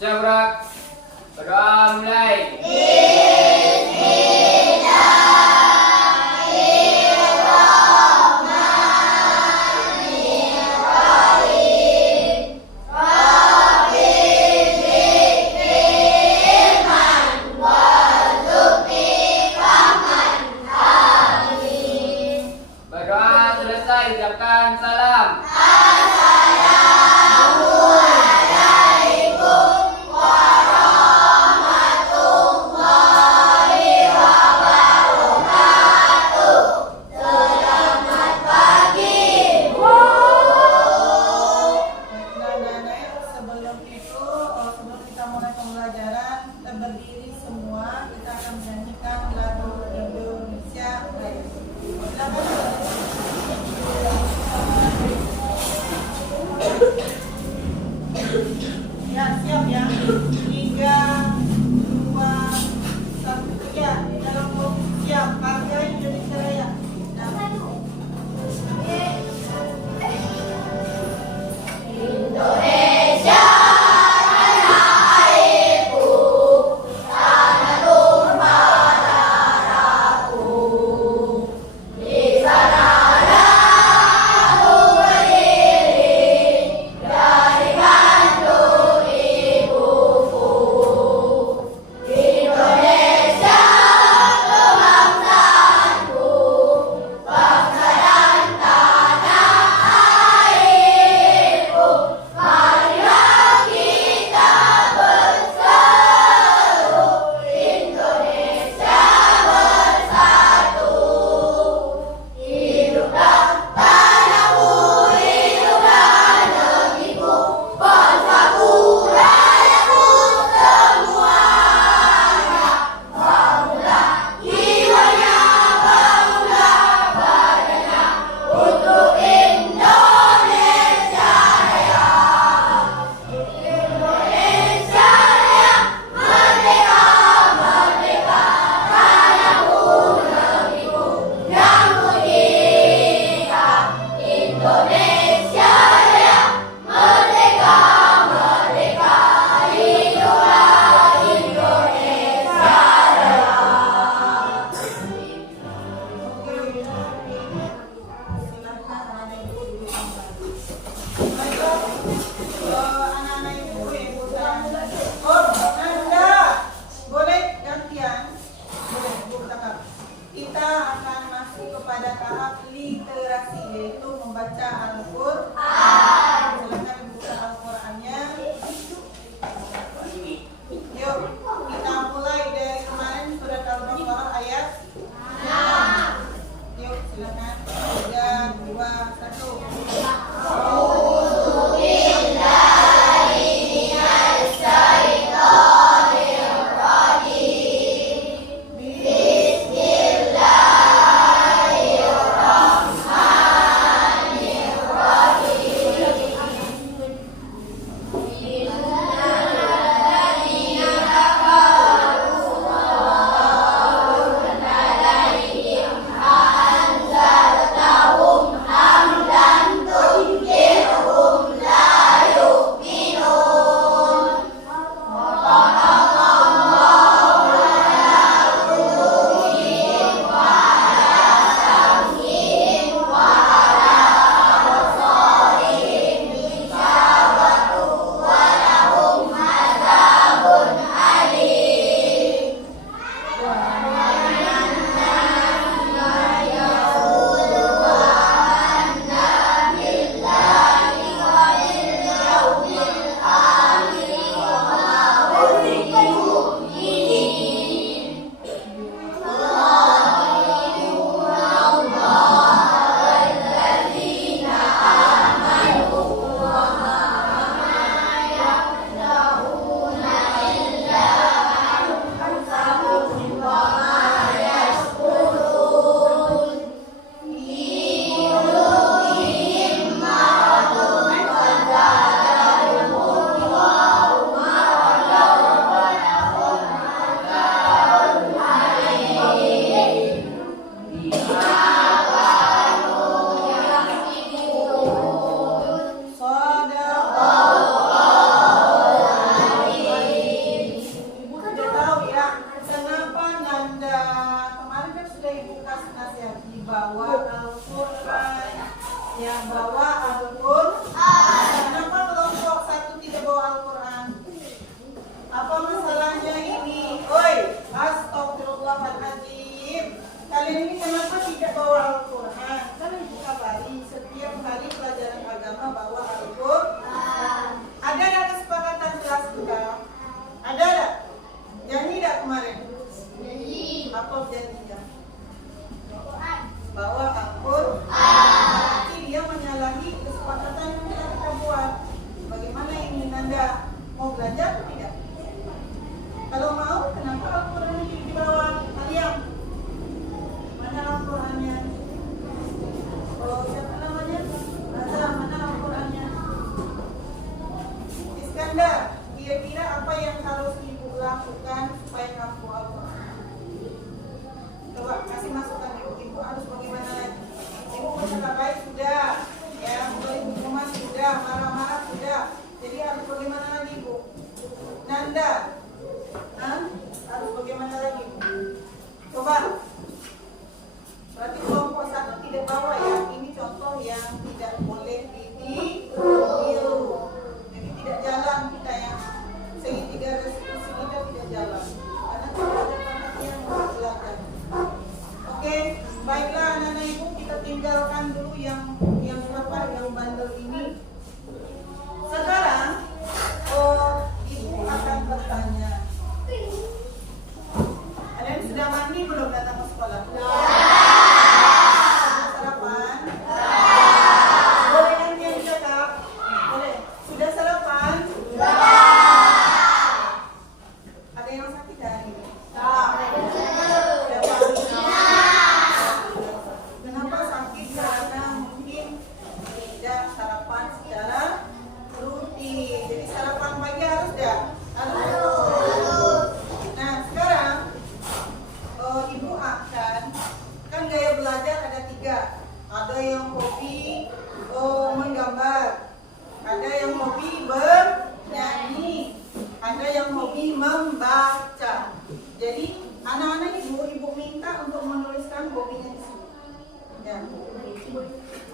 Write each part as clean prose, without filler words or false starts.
Syabrak. Berdoa mulai. Berdoa selesai, ucapkan salam. Assalamualaikum warahmatullahi Nanda, kira-kira apa yang harus ibu lakukan supaya kamu Allah? Coba kasih masukan ibu harus bagaimana lagi? Ibu berkata baik sudah, ya, ibu rumah sudah, marah-marah sudah. Jadi harus bagaimana lagi ibu? Nanda, harus bagaimana lagi ibu? Coba. Berarti kelompok 1 tidak bawa ya. Ini contoh yang tidak boleh ditiru. Jadi tidak jalan kita yang segitiga restitusi kita tidak jalan. Karena tidak ada perhatian untuk belajar. Oke, baiklah anak-anak ibu, kita tinggalkan dulu yang bandel ini. Sekarang ibu akan bertanya. Ada yang sudah mandi belum datang ke sekolah? Sarapan? Boleh gantian juga kak? Boleh. Sudah sarapan? Ada yang sakit hari ini? Kenapa sakit? Karena mungkin tidak sarapan secara rutin. Jadi sarapan pagi harus ya? Harus. Nah sekarang ibu akan, kan gaya belajar ada 3. Ada yang hobi menggambar, ada yang hobi bernyanyi, ada yang hobi membaca. Jadi anak-anak ibu minta untuk menuliskan hobinya di sini. Ya.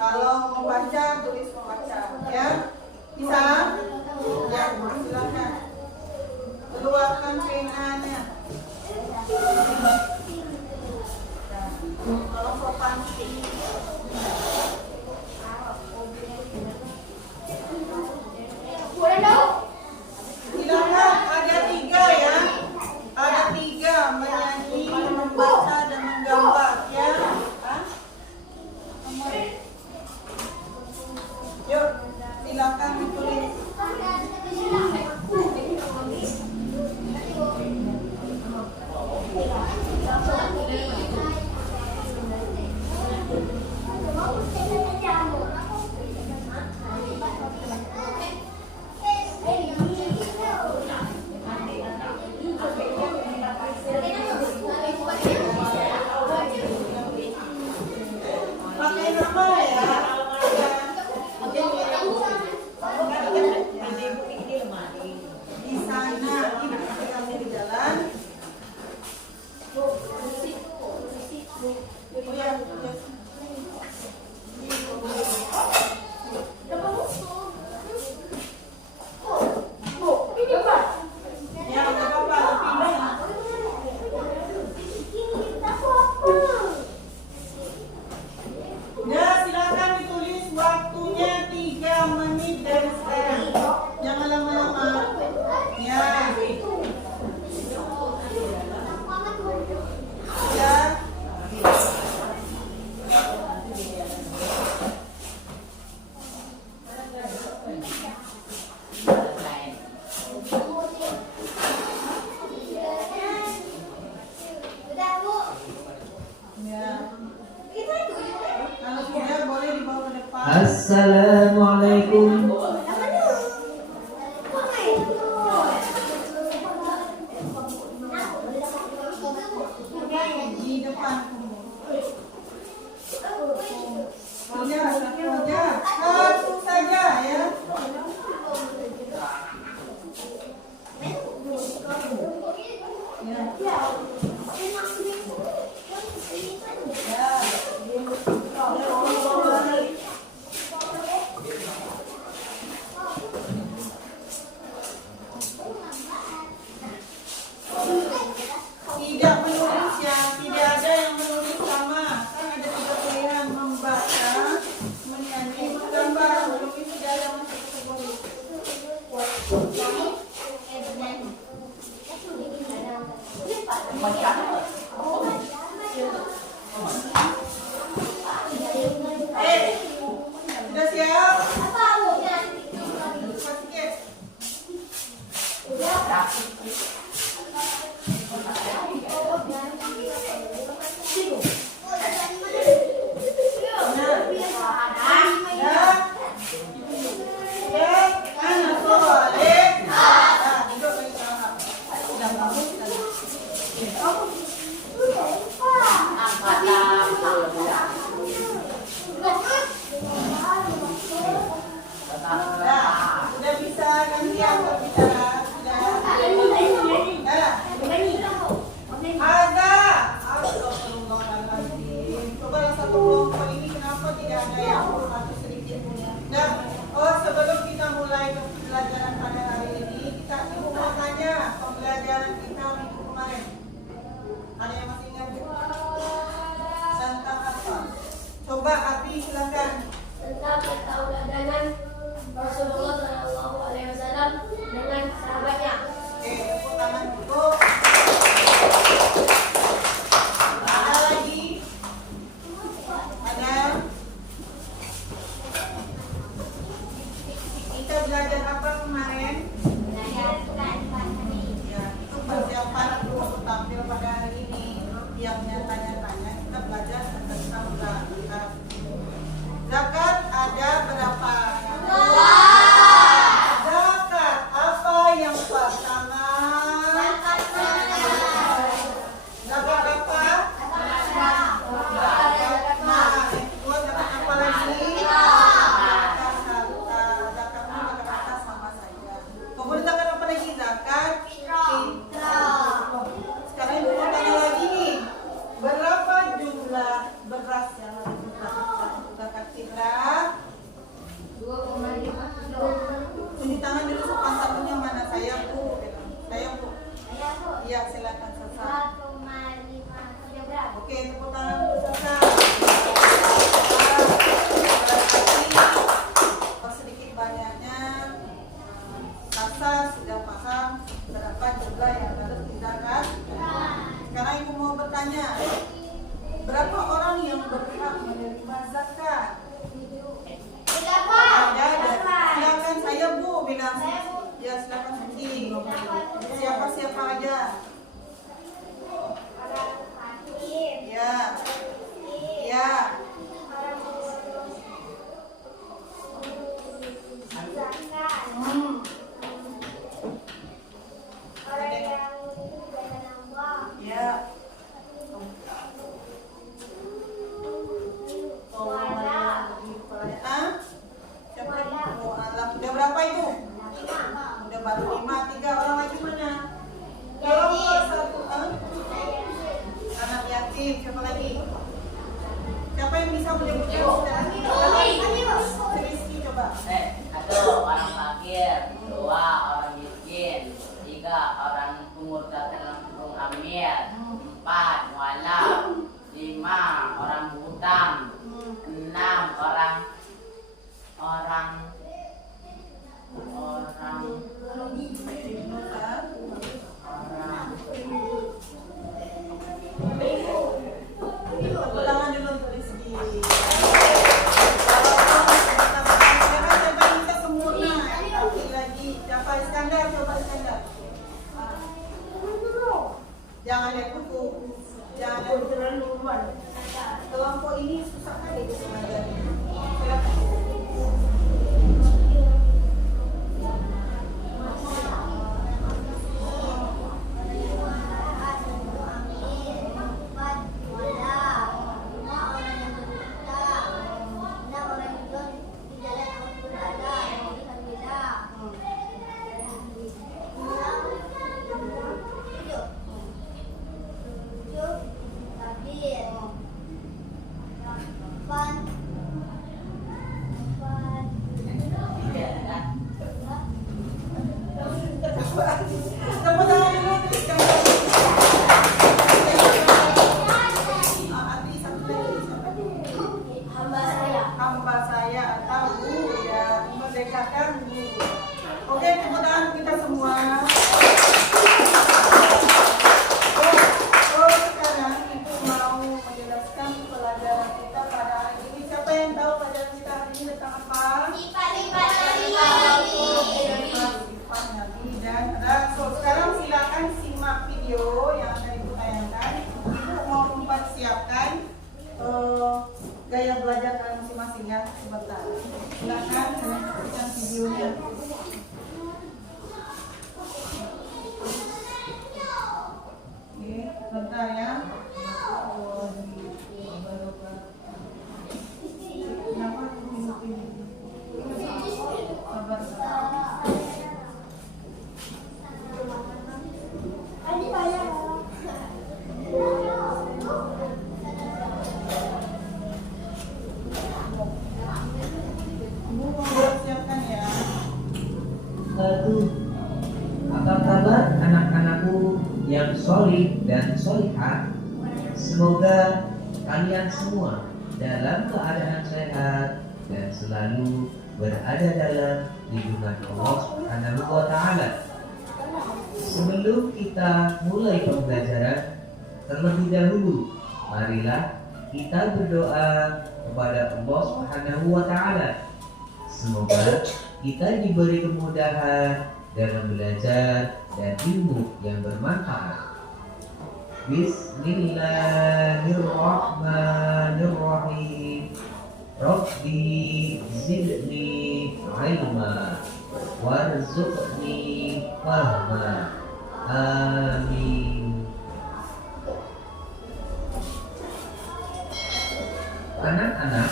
Kalau membaca tulis membaca, ya. Bisa? Ya, silakan. Keluarkan penanya. Kalau sopan silakan, ada 3 ya. Ada 3, menyanyi, membaca dan menggambar ya. Yuk, silakan ditulis. Pakai nama ya. Di sana ibu sedang di jalan. Oh ya, ya nggak apa-apa, pindah. Ya silakan ditulis waktunya 3 menit dari sekarang. Jangan lama-lama. Ya. Ya. Kalau sudah boleh dibawa ke depan. Assalamualaikum. Di depan. Satu saja ya. Tidak menulis ya, tidak ada yang menulis sama. Kan ada 3 pilihan, membaca, menyanyi, menggambar. Menulis tidak ada masuk kategori. Sudah siap? Anak soleh siap berbicara? Sudah? Ada. Astagfirullahaladzim. Coba yang satu kelompok ini kenapa tidak ada yang atau sedikit punya? Dan sebelum kita mulai pembelajaran pada hari ini, ibu mau tanya pembelajaran kita minggu kemarin. Ada yang masih ingat? Tentang apa? Coba Abi silakan. Tentang ketauladanan Rasulullah Shallallahu Alaihi Wasallam dengan sahabatnya. Oke, tepuk tangan dulu. Ada lagi? Ada? Kita belajar apa kemarin? Ya, itu persiapan untuk tampil pada hari ini. Yang tanya-tanya kita belajar tentang zakat. Zakat ada berapa? Zakat apa yang pertama? Zakat apa? Nah, yang kedua zakat apa lagi? Zakat kata sama saja. Kemudian zakat apa lagi? Zakat fitrah. Sekarang ibu mau tanya lagi nih, berapa jumlah beras yang harus dizakatkan? Zakat fitrah 2,5 kilo. cuci tangan dulu sopan santunnya mana? Saya bu. Saya bu. Iya silakan Sasa. 1,5 kilogram. Oke, tepuk tangan dulu Sasa. Berarti sedikit banyaknya Sasa sudah paham berapa jumlah yang harus dizakatkan. Sekarang ibu mau bertanya, berapa orang yang berhak menerima zakat? Silakan saya bu bilang. Ya silakan Suci. Siapa aja? Ya. Ya. Ya. Siapa lagi? Oh, alam. Udah berapa itu? Udah baru 5. 3 orang lagi mana? Kelompok 1. Anak yatim. Siapa lagi? Siapa yang bisa menyebutkan? Rizky coba. 1 orang fakir, 2 orang miskin, 3 orang pengurus gunung amil, 4 mualaf, 5 orang hutang, 6 orang Ulangan dulu untuk Rizky. Siapa Iskandar? Coba Iskandar. Jangan lihat buku. Jangan lihat terlalu luar. Kelompok ini susah kali mengajarnya. Silakan. Tepuk tangan dulu untuk Iskandar. Hamba saya atau Bu ya, memerdekakan Bu. Oke, tepuk tangan kita semua. Sekarang Ibu mau menjelaskan pelajaran kita pada hari ini. Siapa yang tahu pelajaran kita hari ini tentang apa? Lipat Nabi dan Rasul Apa kabar anak-anakku yang solih dan solihah? Semoga kalian semua dalam keadaan sehat dan selalu berada dalam lindungan Allah Subhanahu wa Ta'ala. Sebelum kita mulai pembelajaran, terlebih dahulu marilah kita berdoa kepada Allah Subhanahu wa Ta'ala. Semoga kita diberi kemudahan dalam belajar dan ilmu yang bermanfaat. Bismillahirrahmanirrahim. Rabbi zidni ilma warzuqni fahma. Amin. Anak-anak,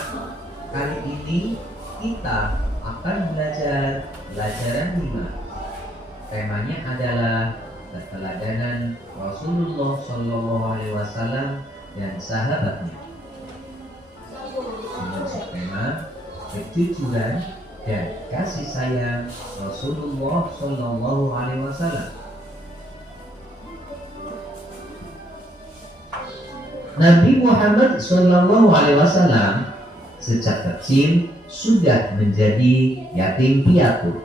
kali ini kita akan belajar pelajaran 5. Temanya adalah keteladanan Rasulullah SAW dan sahabatnya. Menurut tema kejujuran dan kasih sayang Rasulullah SAW. Nabi Muhammad SAW sejak kecil sudah menjadi yatim piatu.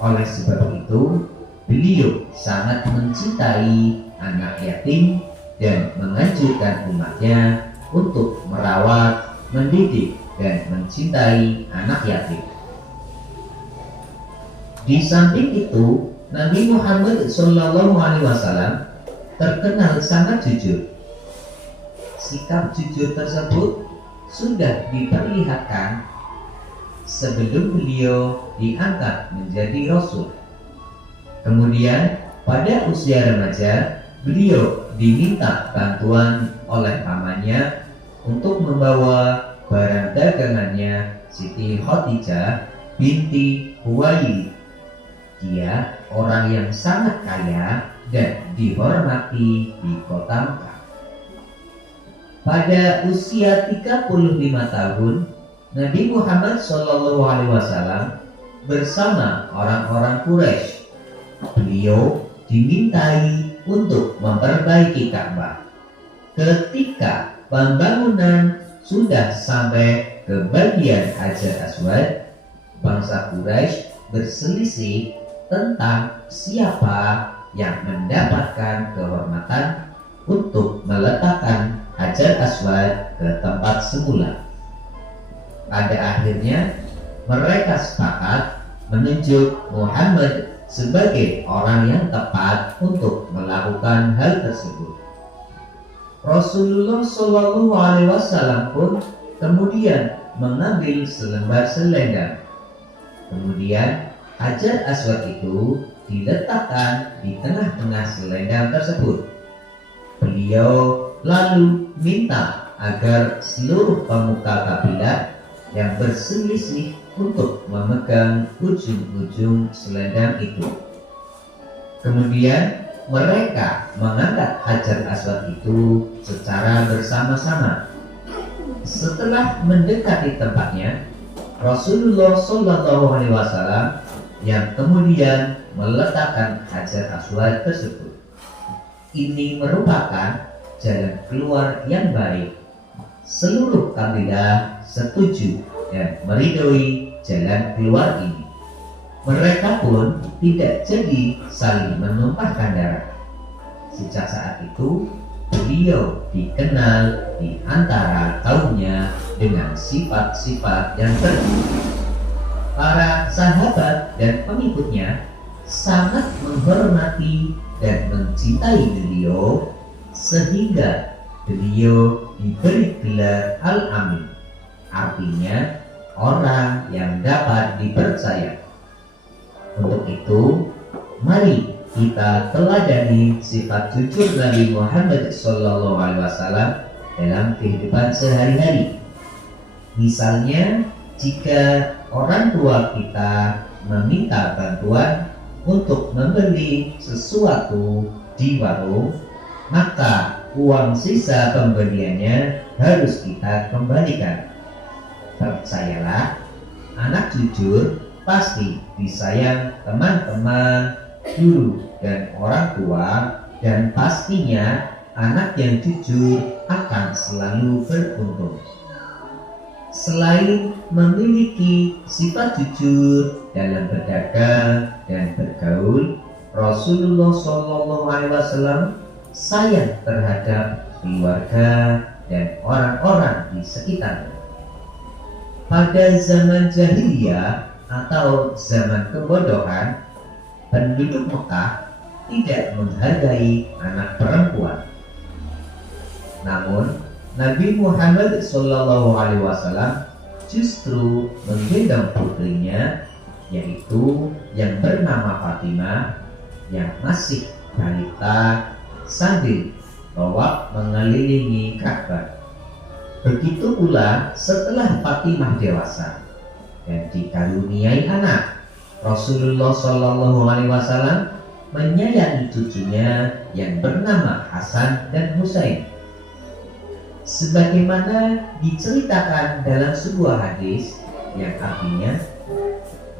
Oleh sebab itu, beliau sangat mencintai anak yatim dan menganjurkan umatnya untuk merawat, mendidik, dan mencintai anak yatim. Di samping itu, Nabi Muhammad SAW terkenal sangat jujur. Sikap jujur tersebut sudah diperlihatkan sebelum beliau diangkat menjadi Rasul. Kemudian pada usia remaja, beliau diminta bantuan oleh pamannya untuk membawa barang dagangannya Siti Khadijah binti Huwailid. Dia orang yang sangat kaya dan dihormati di kota Mekah. Pada usia 35 tahun, Nabi Muhammad SAW bersama orang-orang Quraisy, beliau dimintai untuk memperbaiki Ka'bah. Ketika pembangunan sudah sampai ke bagian Hajar Aswad, bangsa Quraisy berselisih tentang siapa yang mendapatkan kehormatan untuk meletakkan Hajar Aswad ke tempat semula. Pada akhirnya mereka sepakat menunjuk Muhammad sebagai orang yang tepat untuk melakukan hal tersebut. Rasulullah SAW pun kemudian mengambil selembar selendang. Kemudian Hajar Aswad itu diletakkan di tengah-tengah selendang tersebut. Beliau lalu minta agar seluruh pemuka kabilah yang berselisih untuk memegang ujung-ujung selendang itu. Kemudian mereka mengangkat Hajar Aswad itu secara bersama-sama. Setelah mendekati tempatnya, Rasulullah SAW yang kemudian meletakkan Hajar Aswad tersebut. Ini merupakan jalan keluar yang baik. Seluruh kabilah setuju dan meridhoi jalan keluar ini. Mereka pun tidak jadi saling menumpahkan darah. Sejak saat itu, beliau dikenal di antara kaumnya dengan sifat-sifat yang terpuji. Para sahabat dan pengikutnya sangat menghormati dan mencintai beliau, sehingga beliau diberi gelar Al-Amin, artinya orang yang dapat dipercaya. Untuk itu, mari kita teladani sifat jujur Nabi Muhammad SAW dalam kehidupan sehari-hari. Misalnya, jika orang tua kita meminta bantuan untuk membeli sesuatu di warung, maka uang sisa pembeliannya harus kita kembalikan. Percayalah, anak jujur pasti disayang teman-teman, guru, dan orang tua, dan pastinya anak yang jujur akan selalu beruntung. Selain memiliki sifat jujur dalam berdagang dan bergaul, Rasulullah SAW sayang terhadap keluarga dan orang-orang di sekitarnya. Pada zaman jahiliyah atau zaman kebodohan, penduduk Mekah tidak menghargai anak perempuan. Namun Nabi Muhammad SAW justru menggendong putrinya, yaitu yang bernama Fatimah, yang masih balita, sambil tawaf mengelilingi Ka'bah. Begitu pula setelah Fatimah dewasa dan dikaruniai anak, Rasulullah SAW menyayangi cucunya yang bernama Hasan dan Husain. Sebagaimana diceritakan dalam sebuah hadis yang artinya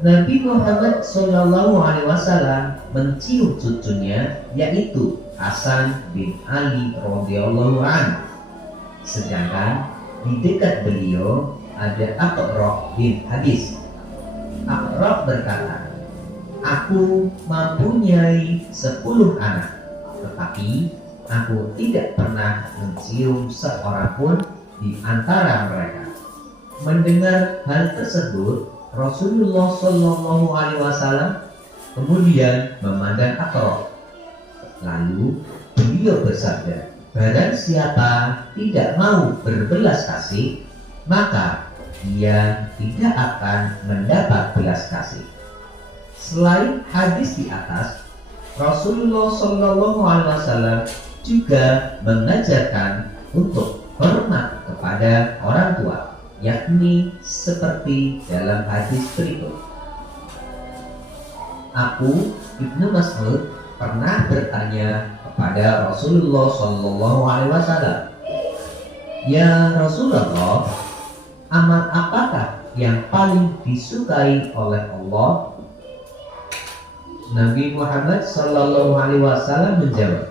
Nabi Muhammad SAW mencium cucunya, yaitu Hasan bin Ali radhiyallahu anhu. Sedangkan di dekat beliau ada Aqra bin Hadis. Aqra berkata, "Aku mempunyai 10 anak, tetapi aku tidak pernah mencium seorang pun di antara mereka." Mendengar hal tersebut, Rasulullah SAW kemudian memandang Aqra. Lalu beliau bersabda, "Barang siapa tidak mau berbelas kasih, maka dia tidak akan mendapat belas kasih." Selain hadis di atas, Rasulullah SAW juga mengajarkan untuk hormat kepada orang tua, yakni seperti dalam hadis berikut. Aku, Ibnu Mas'ud, pernah bertanya kepada Rasulullah SAW, "Ya Rasulullah, amal apakah yang paling disukai oleh Allah?" Nabi Muhammad SAW menjawab,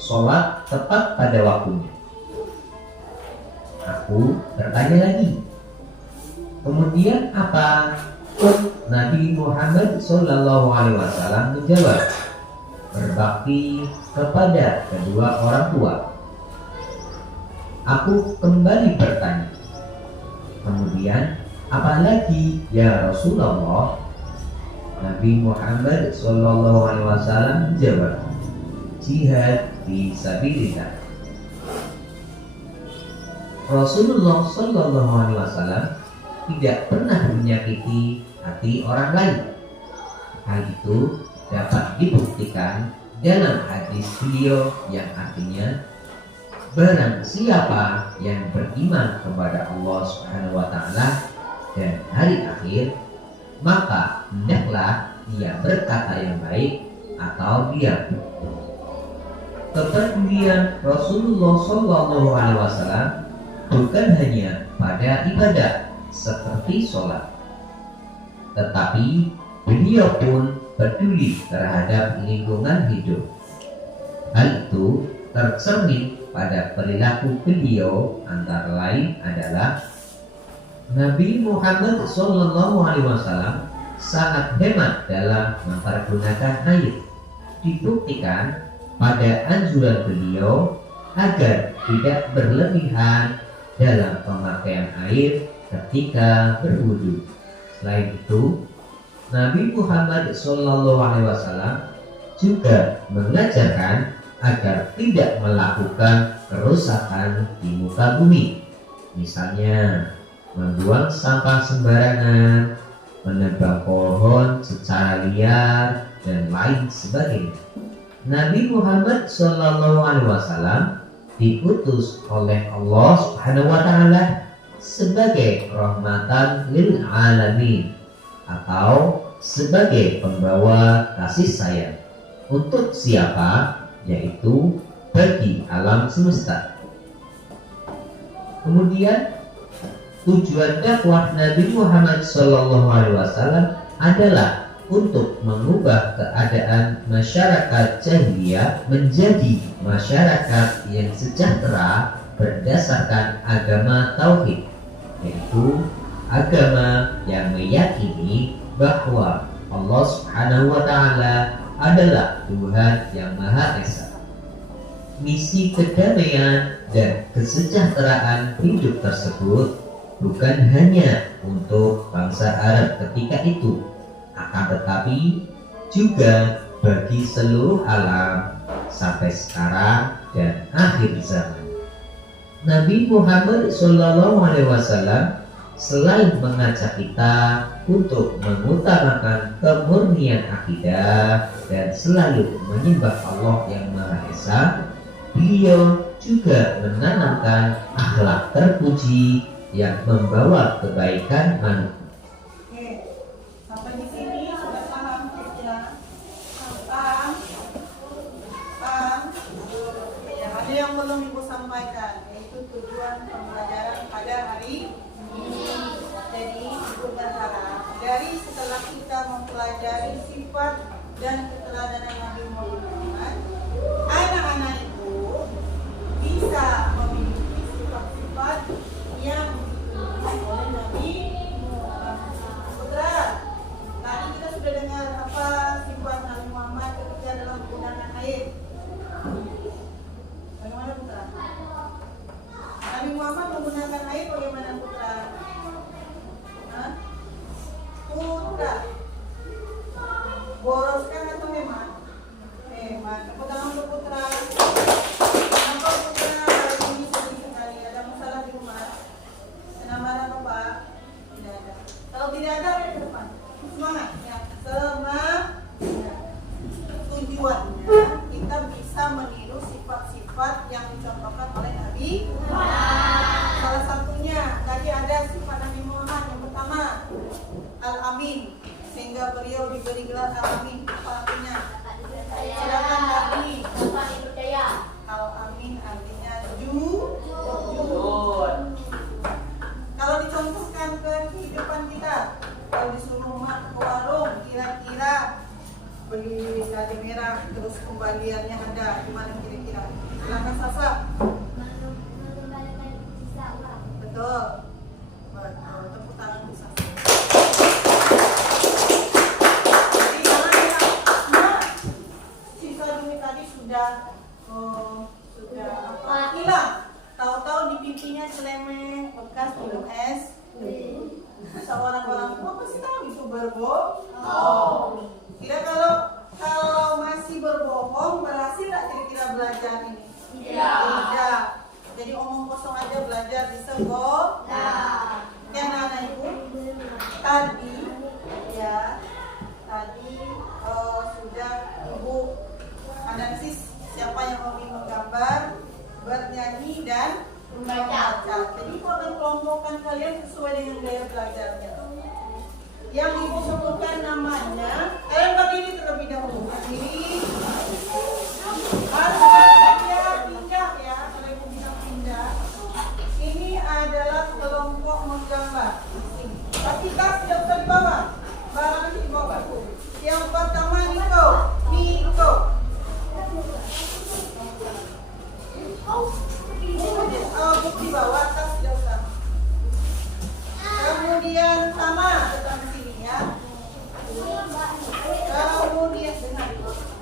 "Sholat tepat pada waktunya." Aku bertanya lagi, "Kemudian apa?" Nabi Muhammad SAW menjawab, "Berbakti kepada kedua orang tua." Aku kembali bertanya, "Kemudian apa lagi ya Rasulullah?" Nabi Muhammad SAW menjawab, "Jihad fi sabilillah." Rasulullah SAW tidak pernah menyakiti hati orang lain. Hal itu dapat dibuktikan dalam hadis beliau yang artinya, "Barang siapa yang beriman kepada Allah SWT dan hari akhir, maka hendaklah ia berkata yang baik atau diam." Kepedulian Rasulullah SAW bukan hanya pada ibadah seperti sholat, tetapi beliau pun peduli terhadap lingkungan hidup. Hal itu tercermin pada perilaku beliau, antara lain adalah Nabi Muhammad SAW sangat hemat dalam mempergunakan air. Dibuktikan pada anjuran beliau agar tidak berlebihan dalam pemakaian air ketika berwudu. Selain itu, Nabi Muhammad SAW juga mengajarkan agar tidak melakukan kerusakan di muka bumi, misalnya membuang sampah sembarangan, menebang pohon secara liar, dan lain sebagainya. Nabi Muhammad SAW diutus oleh Allah SWT sebagai rahmatan lil alamin, atau sebagai pembawa kasih sayang untuk siapa, yaitu bagi alam semesta. Kemudian tujuan dakwah Nabi Muhammad SAW adalah untuk mengubah keadaan masyarakat jahiliyah menjadi masyarakat yang sejahtera berdasarkan agama tauhid, yaitu agama yang meyakini bahwa Allah Subhanahu wa Ta'ala adalah Tuhan yang Maha Esa. Misi kedamaian dan kesejahteraan hidup tersebut bukan hanya untuk bangsa Arab ketika itu, akan tetapi juga bagi seluruh alam sampai sekarang dan akhir zaman. Nabi Muhammad SAW selain mengajak kita untuk mengutamakan kemurnian akidah dan selalu menyembah Allah yang Maha Esa, beliau juga menanamkan akhlak terpuji yang membawa kebaikan manusia. Oke, sampai di sini sudah paham ya? Paham? Paham? Ya, ada yang belum Ibu sampaikan, yaitu tujuan pembelajaran pada hari ini. Jadi Ibu berharap dari setelah kita mempelajari sifat dan keteladanan Nabi Muhammad, anak-anak itu bisa memiliki sifat-sifat yang ditunjukkan oleh Nabi Muhammad. Tadi kita sudah dengar apa sifat Nabi Muhammad ketika dalam menggunakan air. Bagaimana Putra? Nabi Muhammad menggunakan air bagaimana Putra? Hah? Putra. Boroskan atau hemat? Hemat. Tepuk tangan untuk Putra. Kenapa Putra hari ini sedih sekali? Ada masalah di rumah? Marah Bapak? Tidak ada. Kalau tidak ada, ada di depan. Semangat ya. Semangat. Ya. Tujuannya kita bisa meniru sifat-sifat yang dicontohkan oleh Nabi. Salah satunya tadi ada sifat Nabi Muhammad yang pertama Al-Amin, sehingga beliau diberi gelar Al-Amin. Apa artinya? Silakan Nabi. Al-Amin artinya jujur. Kalau dicontohkan ke kehidupan kita, kalau disuruh mak ke warung, kira-kira beli cabai merah, terus kembaliannya ada, gimana kira-kira? Silakan Safa. Betul. Betul. Tepuk tangan untuk Safa. Jadi jangan bilang, sisa duit tadi sudah hilang. Tahu-tahu di pipinya celemeng bekas minum es. Seorang-orang tua pasti tahu itu berbohong. Kira kalau masih berbohong berhasil nggak kira-kira belajar ini? Tidak. Jadi omong kosong aja belajar di sekolah. Ya anak-anak ibu tadi sudah ibu analisis siapa yang hobi menggambar, bernyanyi dan membaca. Jadi ibu akan kelompokkan kalian sesuai dengan gaya belajarnya. Yang ibu sebutkan namanya, kalian berdiri terlebih dahulu. Berdiri. Harus saja pindah ya, kalau ibu bisa pindah. Ini adalah kelompok menggambar. Tapi tas tidak usah dibawa, barang nanti dibawa. Yang pertama Niko. Buku di bawah, tas tidak usah. Kemudian sama, datang sini ya.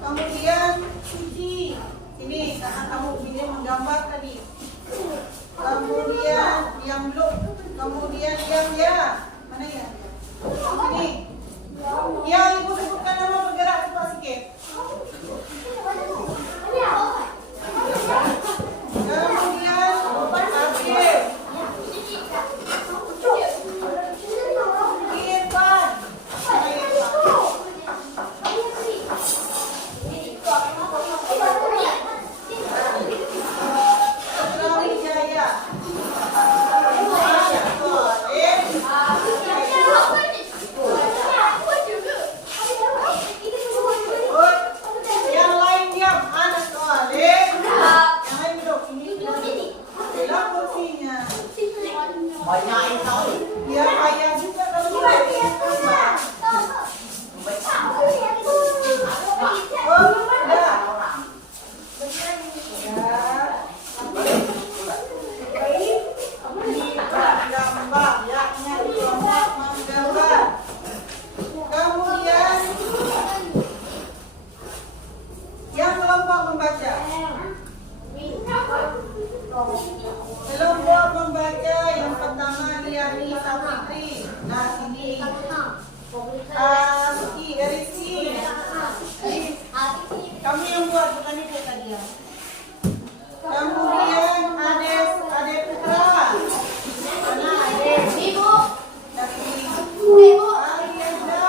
Kemudian Suci, sini karena kamu pilih menggambar tadi. Kemudian yang belum, kemudian yang ya, mana ya? Sini. Yang ibu sebutkan nama bergerak cepat sikit. Kemudian Akhir. Irfan. Sriwijaya. Rizky. Kamu yang buat, bukan ibu tadi ya. Kemudian Ade Putra. Mana Ade? Ibu. Ibu. Alienda.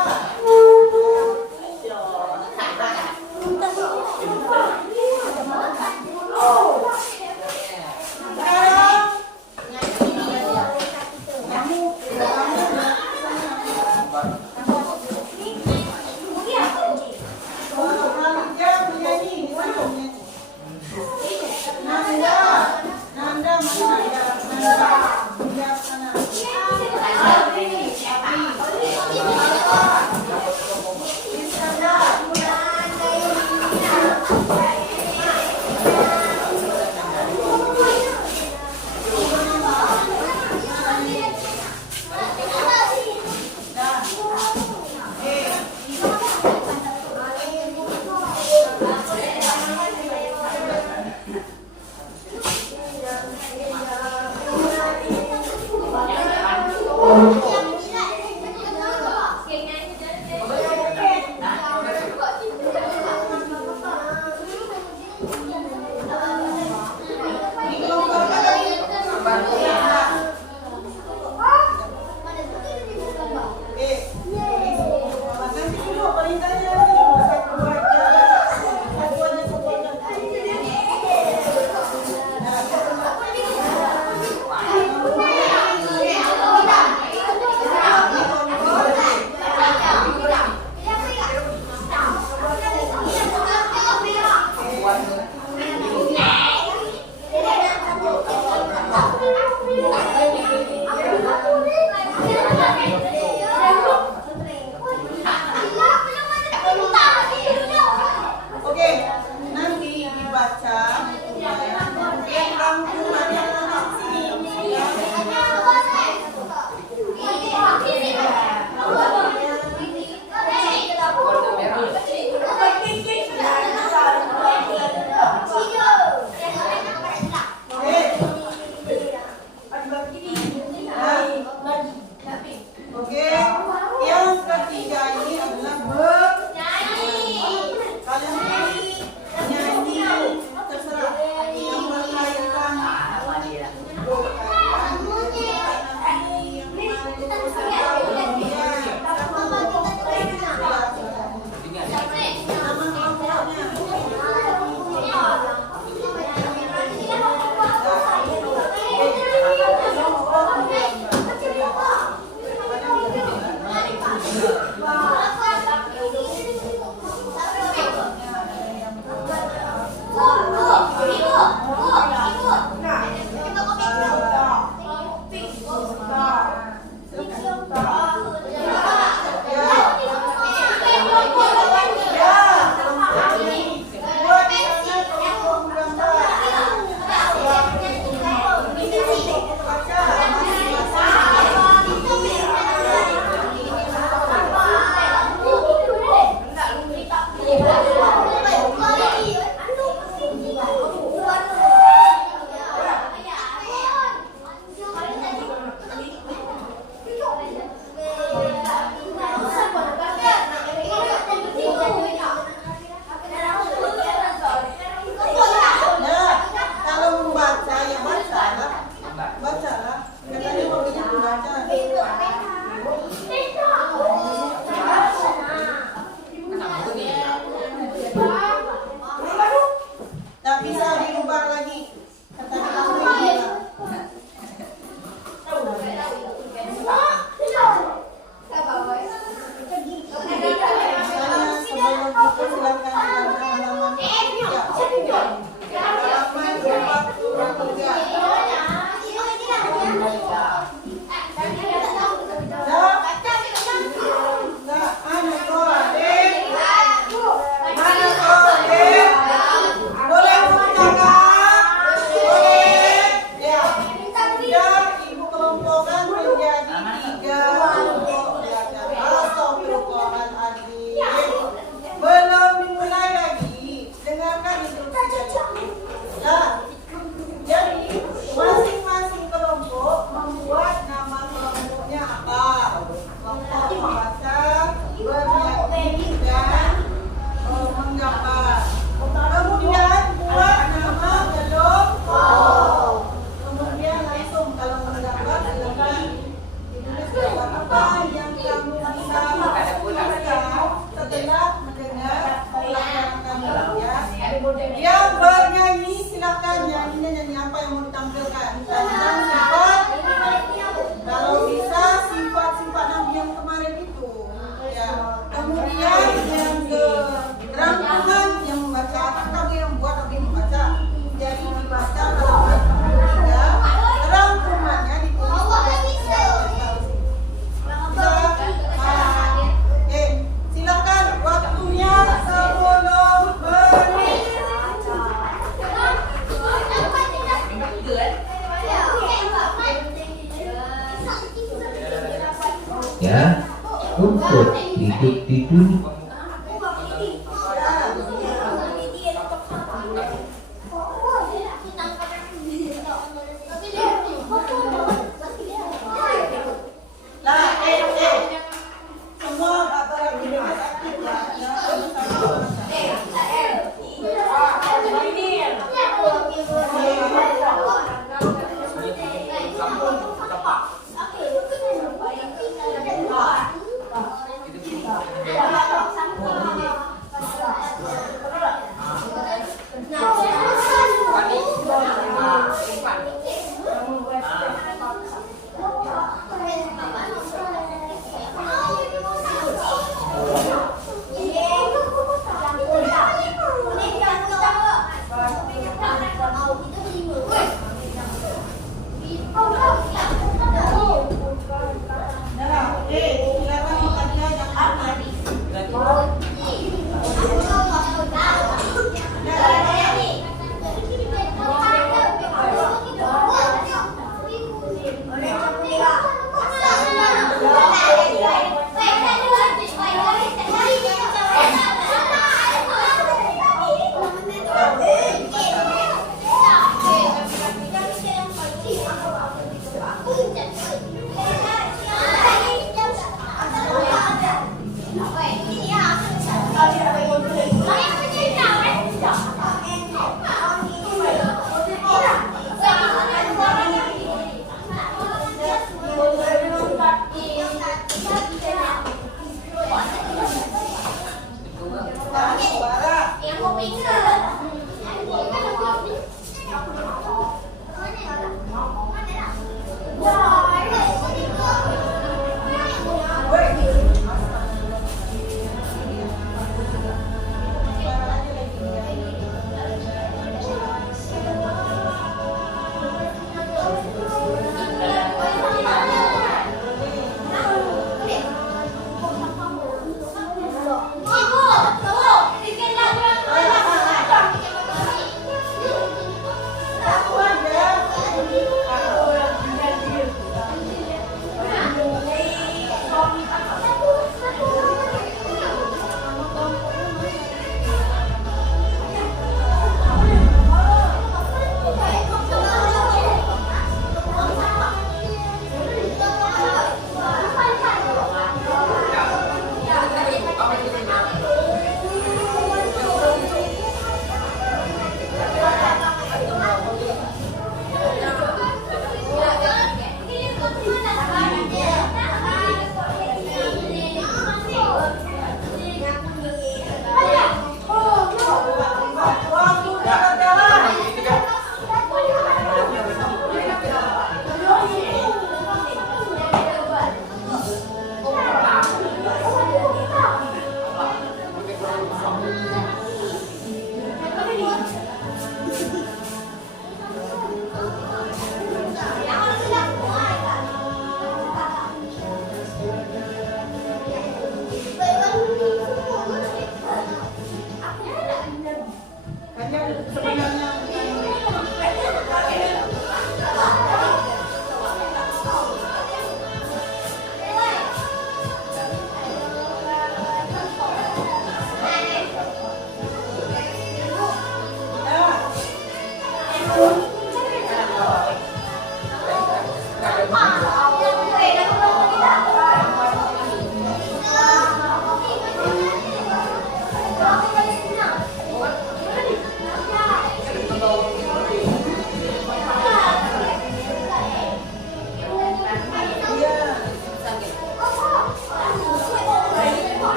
untuk hidup-hidup. Nah, semua beraktivitas aktif ya. Nah, silakan pembagian yang aman. Nah, suara.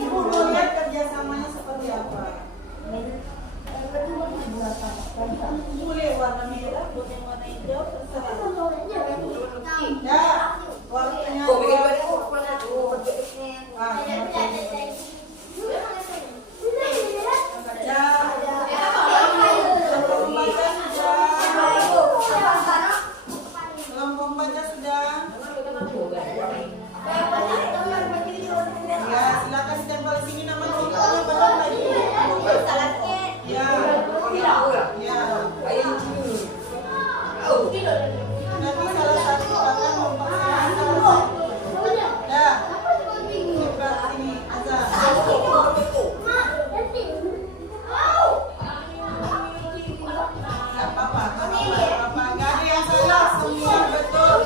Ibu mau lihat kerjasamanya seperti apa? Boleh warna merah, boleh warna hijau, terserah. Ya, waktunya. Kelompok baca sudah. Ya, silakan stempel di sini nama kita benar lagi. Ya. Ya. Nanti salah satu akan memperkenalkan. Ya. Coba sini aja. Enggak apa-apa, enggak ada yang salah, semua betul.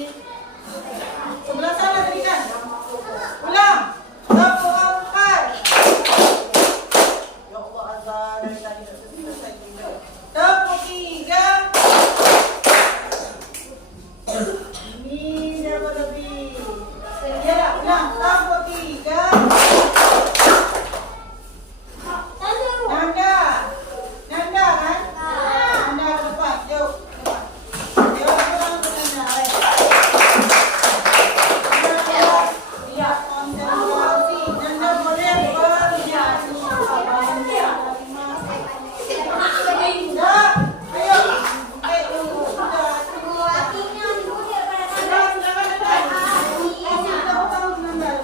Sebelah sana tadi kan? Ulang. Tepuk 4. Ya Allah, azan dari tadi tak selesai juga. Tepuk 3. Ini dapat lebih. Ya, ulang. Tepuk 3. Nanda. Nanda kan? Nanda ke depan. Jauh. Depan. Jauh pulang ke Nanda. Iya, konsentrasi. Nanda boleh bernyanyi. Dah. Ayo. Sudah. Silakan Nanda.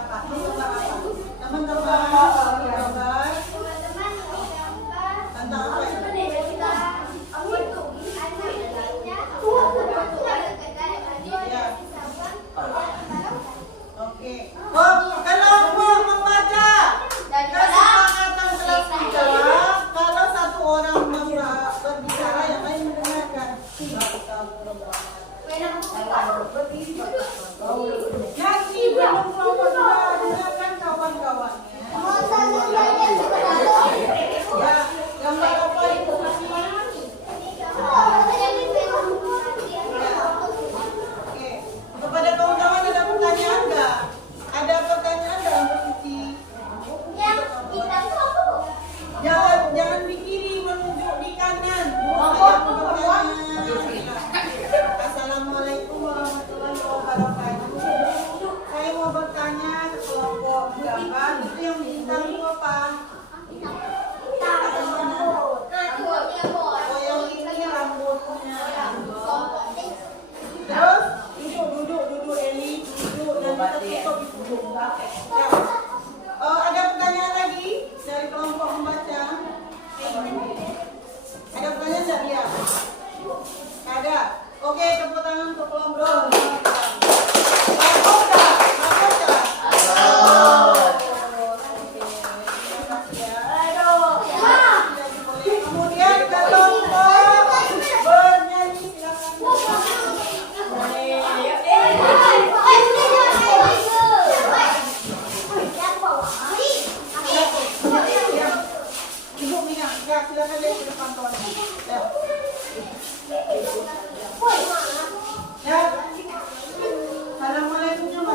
Tepuk tangan Nanda. Ada pertanyaan lagi dari kelompok membaca? Ada pertanyaan tidak dia? Ada. Oke, tepuk tangan untuk kelompok. Kemudian kelompok bernyanyi, Ibu Mina, ya silakan lihat ke depan kawan. Ya. Assalamualaikum.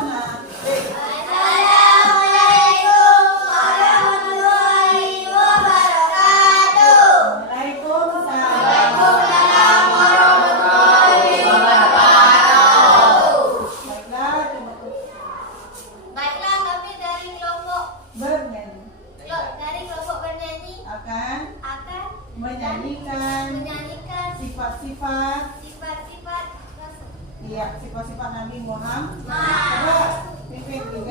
Iya, sifat-sifat Nabi Muhammad. Coba pimpin 3, 2,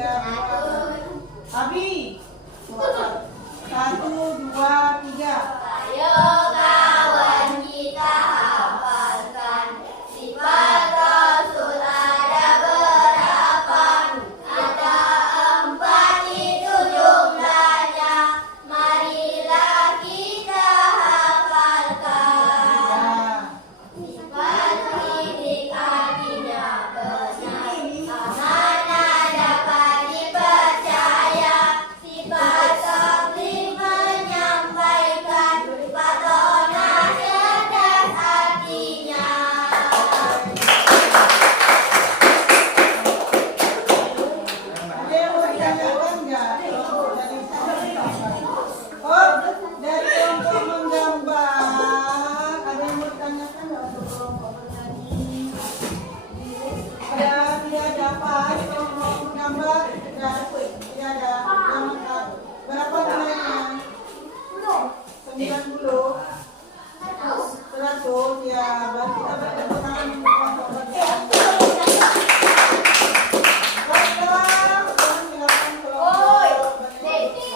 Abi. 1, 2, 3. Ayo kawan kita hafalkan sifat Rasul ada berapa? Ada 4 itu jumlahnya. Marilah kita hafalkan. Sifat hidup artinya benar, amanah dapat dipercaya. Sifat tabligh menyampaikan, patronah cerdas artinya. Ada yang mau ditanyakan nggak? Oh, dari kelompok menggambar. Ada yang mau ditanyakan nggak untuk kelompok bernyanyi? Tidak ada apa? Kelompok menggambar tidak ada. Yang lengkap. Berapa nilainya? 90. 100 ya. Baru kita bertepuk tangan untuk kelompok bernyanyi. Baiklah, sekarang silakan kelompok bernyanyi.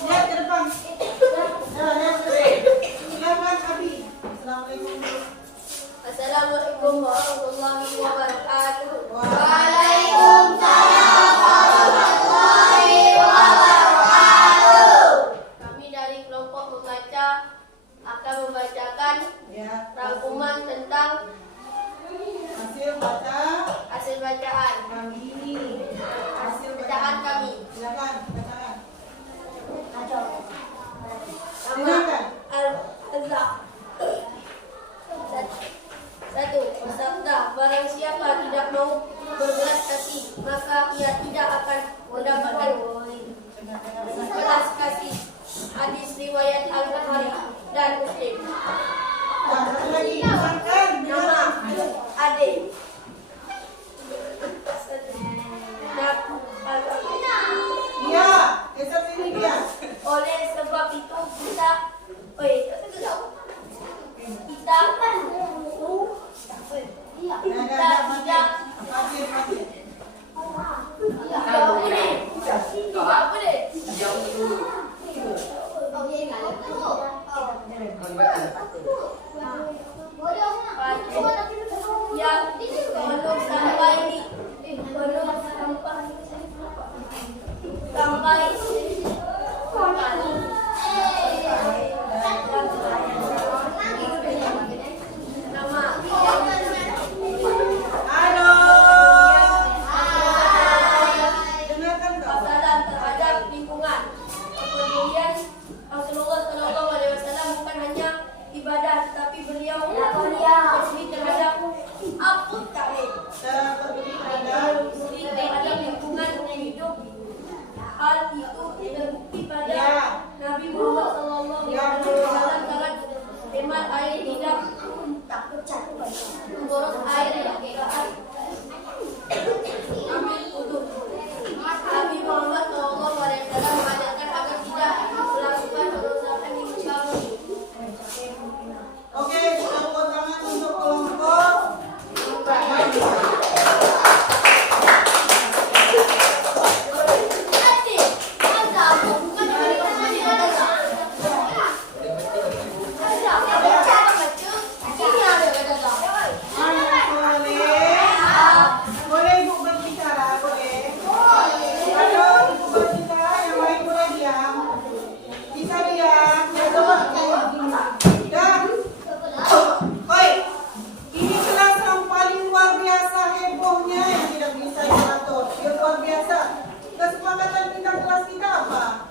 Lihat ke depan. Silakan Abi. Assalamualaikum. Assalamualaikum warahmatullahi wabarakatuh. Waalaikumsalam warahmatullahi wabarakatuh. Kami dari kelompok membaca akan membacakan Ya, rangkuman tentang hasil baca hasil bacaan kami. Hasil bacaan kami. Silakan bacaan. Nama Silakan. Al-Azhar. 1. Bersabda, barang siapa tidak mau berbelas kasih, maka ia tidak akan mendapatkan belas kasih. Hadis riwayat Al-Bukhari dan Muslim. Satu lagi. Silakan. Nama Ade. Iya, esok ini dia. Oleh sebab itu kita tidak Pasir. Halo. Dengarkan kau. Masalah terhadap lingkungan. Kemudian Rasulullah SAW bukan hanya ibadah, tetapi beliau peduli terhadap apa taklim, Cara peduli terhadap peduli terhadap lingkungan hidup. Hal itu terbukti pada Nabi Muhammad SAW sangat hemat air, tidak boros air saat ambil wudhu. Nabi Muhammad SAW mengajarkan agar tidak melakukan kerusakan di muka bumi. Oke, tepuk tangan untuk kelompok. Boleh ibu berbicara, boleh. Kalau ibu berbicara, yang lain boleh diam. Bisa diam. Ya, coba kayak begini. Dan, oi, ini kelas yang paling luar biasa hebohnya yang tidak bisa diatur. Yang luar biasa. Kesepakatan kita kelas kita apa?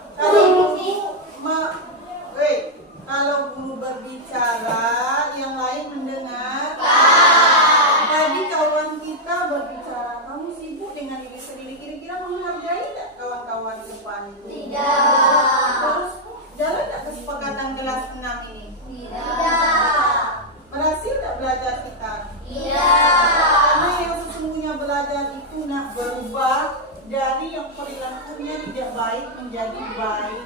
Kalau guru berbicara, yang lain mendengar. Tadi kawan kita berbicara, kamu sibuk dengan diri sendiri. Kira-kira menghargai tidak kawan-kawan di depan itu? Tidak. menjadi baik.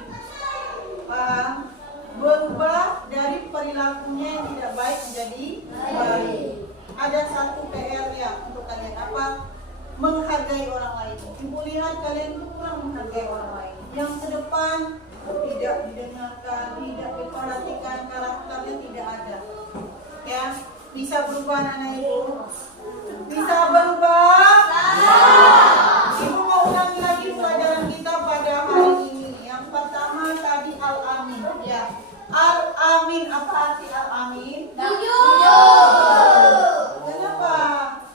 Paham? Berubah dari perilakunya yang tidak baik menjadi baik. Ada satu PR ya untuk kalian, apa? Menghargai orang lain. Ibu lihat kalian itu kurang menghargai orang lain. Yang ke depan tidak didengarkan, tidak diperhatikan, karakternya tidak ada. Ya, bisa berubah anak ibu? Bisa berubah? Ibu mau ulangi lagi pelajaran kita pada hari ini. Yang pertama tadi al-amin. Ya, al-amin. Apa arti al-amin? Kenapa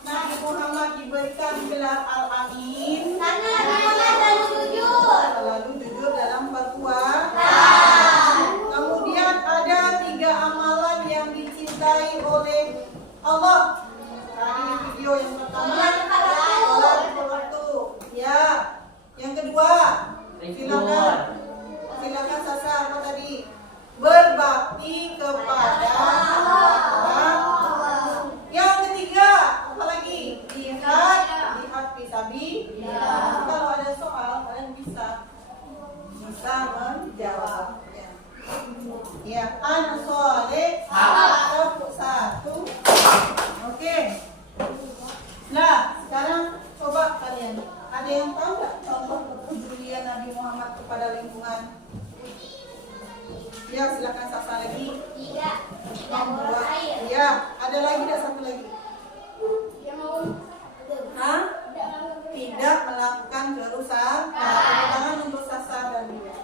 Nabi Muhammad diberikan gelar al-amin? Karena dia selalu jujur. Selalu jujur dalam berbuat. Kemudian ada 3 amalan yang dicintai oleh Allah. Tadi video yang pertama, sholat tepat waktu. Ya. Yang kedua, silakan Sasa, apa tadi? Berbakti kepada Allah. Yang ketiga, apa lagi? Jihad fisabi. Kalau ada soal, kalian bisa menjawab. Ya, anak soleh satu. Oke. Nah, sekarang coba kalian. Ada yang tahu nggak contoh kepedulian Nabi Muhammad kepada lingkungan? Ya, silakan Sasa lagi. Yang dua. Ya, ada lagi tidak satu lagi? Hah? Tidak melakukan kerusakan. Tangan untuk Sasa dan dia.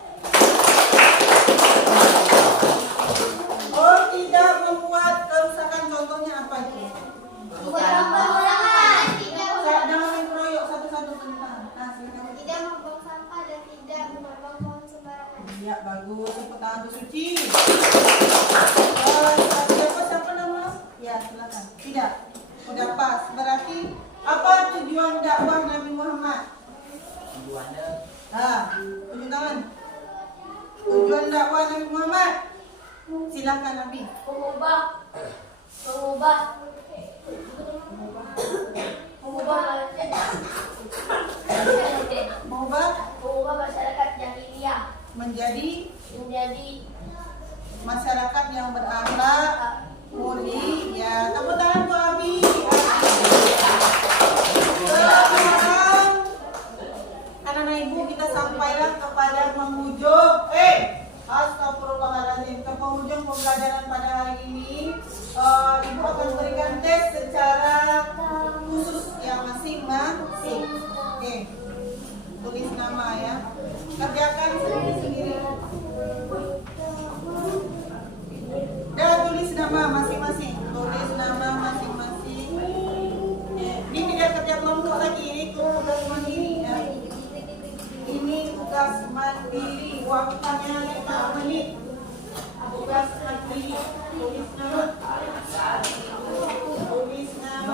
Oh, tidak membuat kerusakan. Contohnya apa itu? Jangan main keroyok satu-satu tentang. Nah, silakan. Tidak membuang sampah dan tidak menebang pohon sembarangan. Ya, bagus. Tepuk tangan untuk Suci. Siapa nama? Ya, silakan. Tidak. Sudah pas. Berarti apa tujuan dakwah Nabi Muhammad? Tujuannya Tunjuk tangan. Tujuan dakwah Nabi Muhammad. Silakan Nabi. Mengubah masyarakat jahiliyah menjadi menjadi masyarakat yang berakhlak mulia. Ya, tepuk tangan untuk Abi. Sekarang anak-anak ibu kita sampailah kepada penghujung. Astagfirullahaladzim. Ke penghujung pembelajaran pada hari ini, ibu akan berikan tes secara khusus yang masing-masing. Oke. Tulis nama ya. Kerjakan sendiri-sendiri. Dan tulis nama masing-masing. Tulis nama masing-masing. Ini tidak kerja kelompok lagi, ini tugas mandiri ya. Ini tugas mandiri. Waktunya 5 menit. Tugas mandiri. Tulis nama. Tulis nama.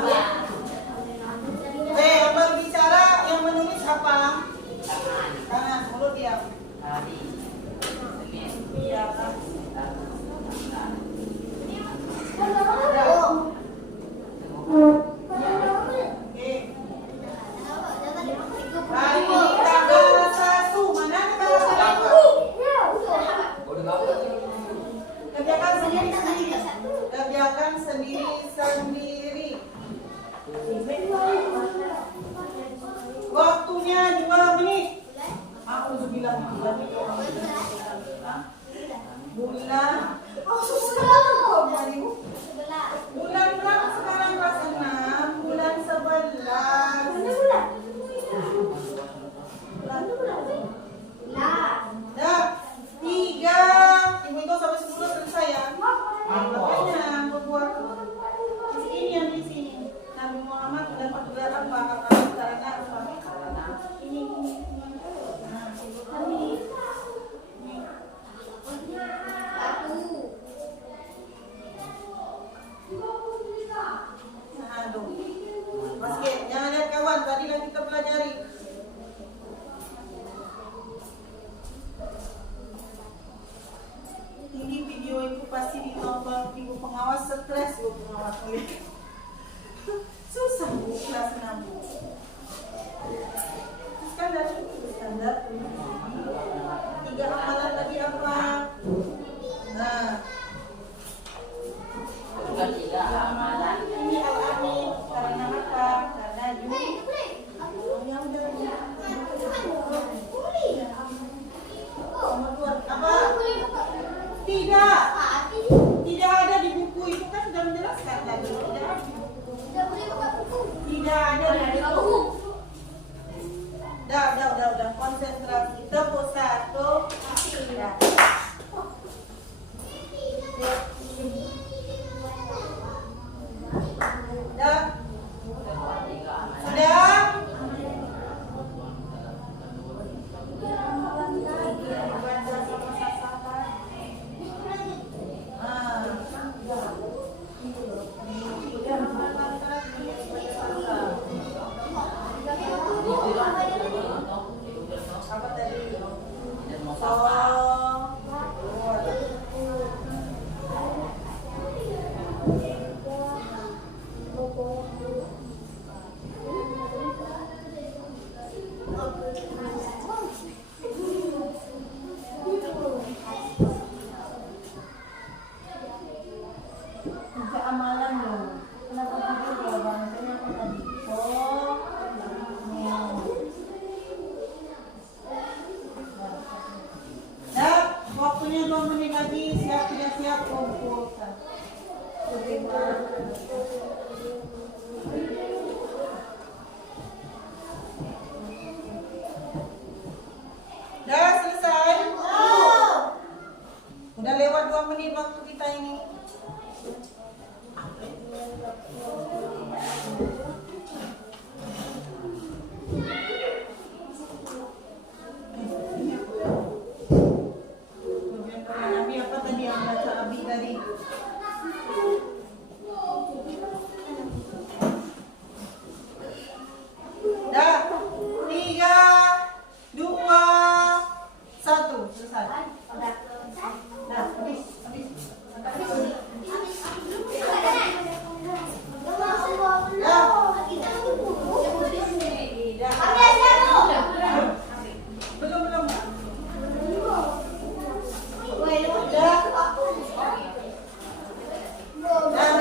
Yang berbicara, yang menulis apa? Kanan, mulut diam. Iya kan? Oke. Hari ini tanggal 1. Mana tanggal 1? Kerjakan sendiri-sendiri. Kerjakan sendiri-sendiri. Waktunya 2 menit. Aku bilang bulan. Bulan berapa sekarang kelas 6? Bulan 11. Dah. 3. Ibu itu sampai 10 selesai ya. Makanya membuat ini yang di sini. Nabi Muhammad mendapat gelar apa? Karena apa? Ini. Nah, ini. Aduh. Basket, jangan lihat kawan. Tadi yang kita pelajari. Ini video itu pasti ditonton ibu pengawas, stres ibu pengawas. Susah bu kelas 6 bu. Standar. Waktunya 2 menit lagi. Siap tidak siap kumpulkan. Udah selesai? Udah lewat 2 menit waktu kita ini. Abi apa tadi yang baca Abi tadi? Dah, 3, 2, 1, selesai. Dah, habis. Belum. Dah.